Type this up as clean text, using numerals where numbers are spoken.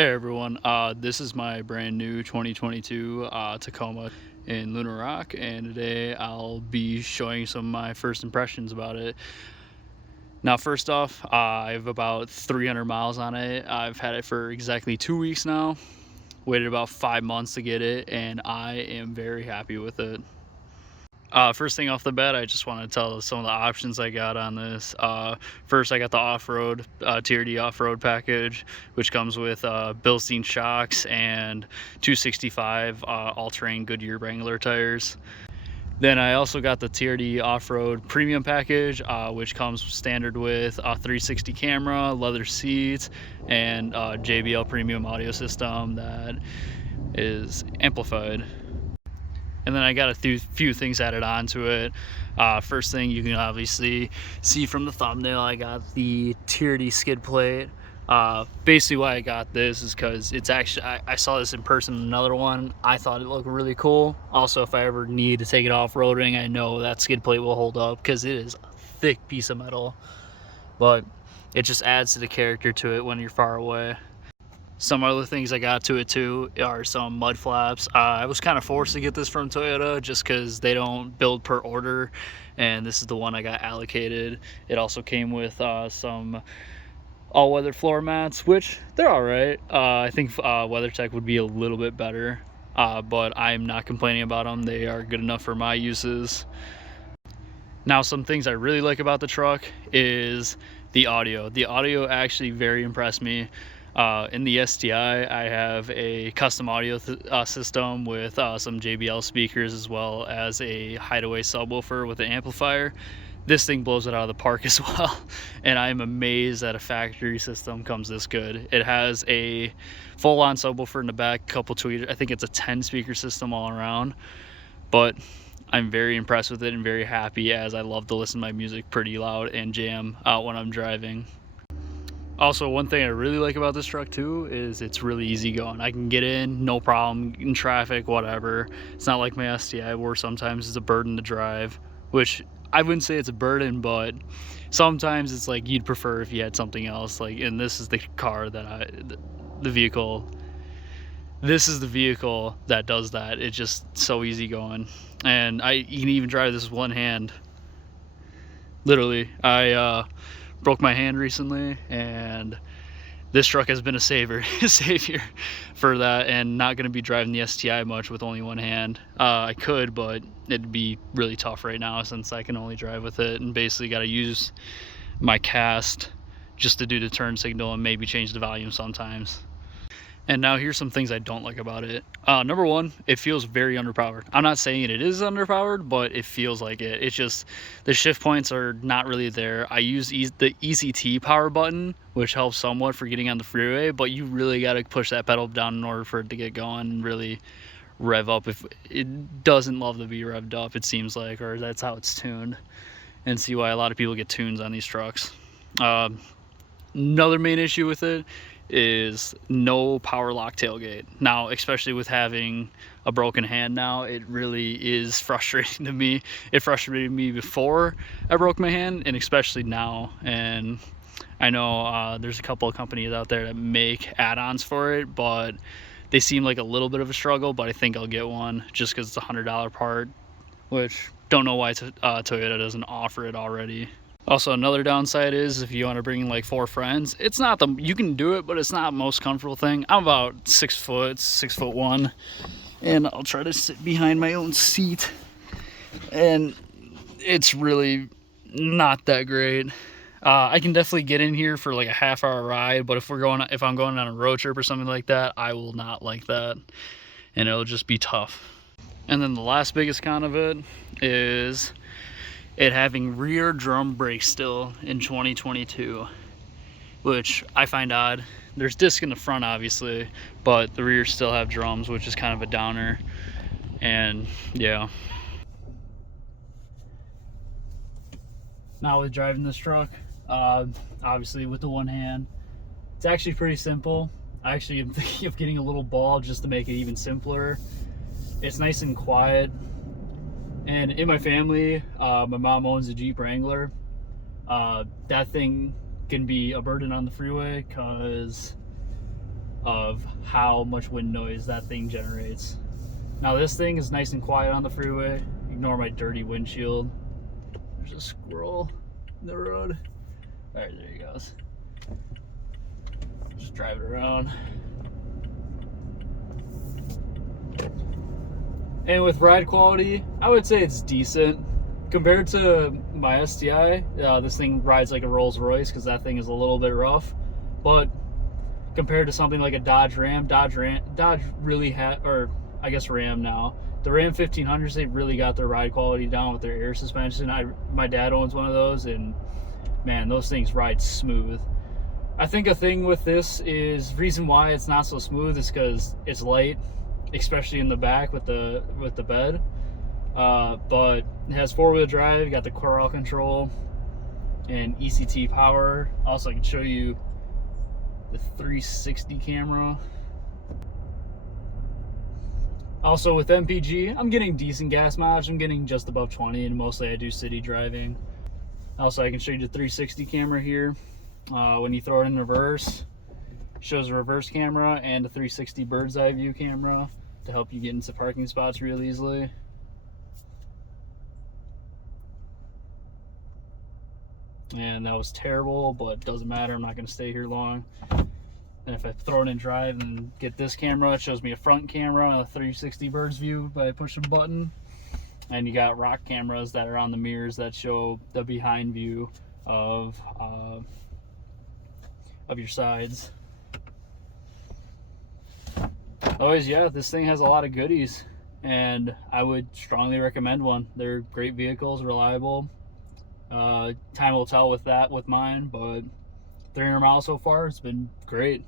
Hey everyone, this is my brand new 2022 Tacoma in Lunar Rock, and today I'll be showing some of my first impressions about it. Now first off, I have about 300 miles on it. I've had it for exactly 2 weeks now, waited about 5 months to get it, and I am very happy with it. First thing off the bat, I just want to tell some of the options I got on this. First, I got the off-road TRD Off-Road package, which comes with Bilstein shocks and 265 all-terrain Goodyear Wrangler tires. Then I also got the TRD Off-Road Premium package, which comes standard with a 360 camera, leather seats, and JBL Premium audio system that is amplified. And then I got a few things added on to it. First thing, you can obviously see from the thumbnail, I got the TRD skid plate. Basically why I got this is because it's actually, I saw this in person in another one. I thought it looked really cool. Also, if I ever need to take it off-roading, I know that skid plate will hold up because it is a thick piece of metal. But it just adds to the character to it when you're far away. Some other things I got to it too are some mud flaps. I was kind of forced to get this from Toyota just because they don't build per order, and this is the one I got allocated. It also came with some all-weather floor mats, which they're all right. I think WeatherTech would be a little bit better, but I'm not complaining about them. They are good enough for my uses. Now, some things I really like about the truck is the audio. The audio actually very impressed me. In the STI, I have a custom audio system with some JBL speakers, as well as a hideaway subwoofer with an amplifier. This thing blows it out of the park as well, and I'm amazed that a factory system comes this good. It has a full-on subwoofer in the back, couple tweeters. I think it's a 10 speaker system all around, but I'm very impressed with it and very happy, as I love to listen to my music pretty loud and jam out when I'm driving. Also, one thing I really like about this truck too is it's really easy going. I can get in, no problem, in traffic, whatever. It's not like my STI where sometimes it's a burden to drive, which I wouldn't say it's a burden, but sometimes it's like you'd prefer if you had something else. Like, and this is the car that this is the vehicle that does that. It's just so easy going. And you can even drive this with one hand. Literally, I broke my hand recently, and this truck has been a savior for that, and not going to be driving the STI much with only one hand. I could, but it'd be really tough right now since I can only drive with it, and basically got to use my cast just to do the turn signal and maybe change the volume sometimes. And now here's some things I don't like about it. Number one, it feels very underpowered. I'm not saying it is underpowered, but it feels like it. It's just the shift points are not really there. I use the ECT power button, which helps somewhat for getting on the freeway, but you really got to push that pedal down in order for it to get going and really rev up. If it doesn't love to be revved up, it seems like, or that's how it's tuned, and see why a lot of people get tunes on these trucks. Another main issue with it is no power lock tailgate. Now, especially with having a broken hand now, it really is frustrating to me. It frustrated me before I broke my hand, and especially now. And I know there's a couple of companies out there that make add-ons for it, but they seem like a little bit of a struggle. But I think I'll get one just because it's a $100 part, which don't know why Toyota doesn't offer it already. Also, another downside is if you want to bring like 4 friends, it's not you can do it, but it's not the most comfortable thing. I'm about 6'1", and I'll try to sit behind my own seat, and it's really not that great. I can definitely get in here for like a half-hour ride, but if I'm going on a road trip or something like that, I will not like that, and it'll just be tough. And then the last biggest con of it is it having rear drum brakes still in 2022, which I find odd. There's disc in the front, obviously, but the rear still have drums, which is kind of a downer. And yeah. Now with driving this truck, obviously with the one hand, it's actually pretty simple. I actually am thinking of getting a little ball just to make it even simpler. It's nice and quiet. And in my family, my mom owns a Jeep Wrangler. That thing can be a burden on the freeway because of how much wind noise that thing generates. Now this thing is nice and quiet on the freeway. Ignore my dirty windshield. There's a squirrel in the road. All right, there he goes. Just drive it around. And with ride quality, I would say it's decent. Compared to my STI, this thing rides like a Rolls Royce because that thing is a little bit rough. But compared to something like a Dodge Ram, Dodge really had, or I guess Ram now, the Ram 1500s, they really got their ride quality down with their air suspension. My dad owns one of those, and man, those things ride smooth. I think a thing with this is, reason why it's not so smooth is because it's light, especially in the back with the bed. But it has 4-wheel drive, you got the corral control and ECT power. Also, I can show you the 360 camera. Also with MPG, I'm getting decent gas mileage. I'm getting just above 20, and mostly I do city driving. Also, I can show you the 360 camera here. When you throw it in reverse, it shows a reverse camera and a 360 bird's eye view camera to help you get into parking spots real easily. And that was terrible, but doesn't matter. I'm not going to stay here long. And if I throw it in drive and get this camera, it shows me a front camera and a 360 bird's view by pushing a button. And you got rock cameras that are on the mirrors that show the behind view of your sides. Otherwise, yeah, this thing has a lot of goodies, and I would strongly recommend one. They're great vehicles, reliable. Time will tell with mine, but 300 miles so far, it's been great.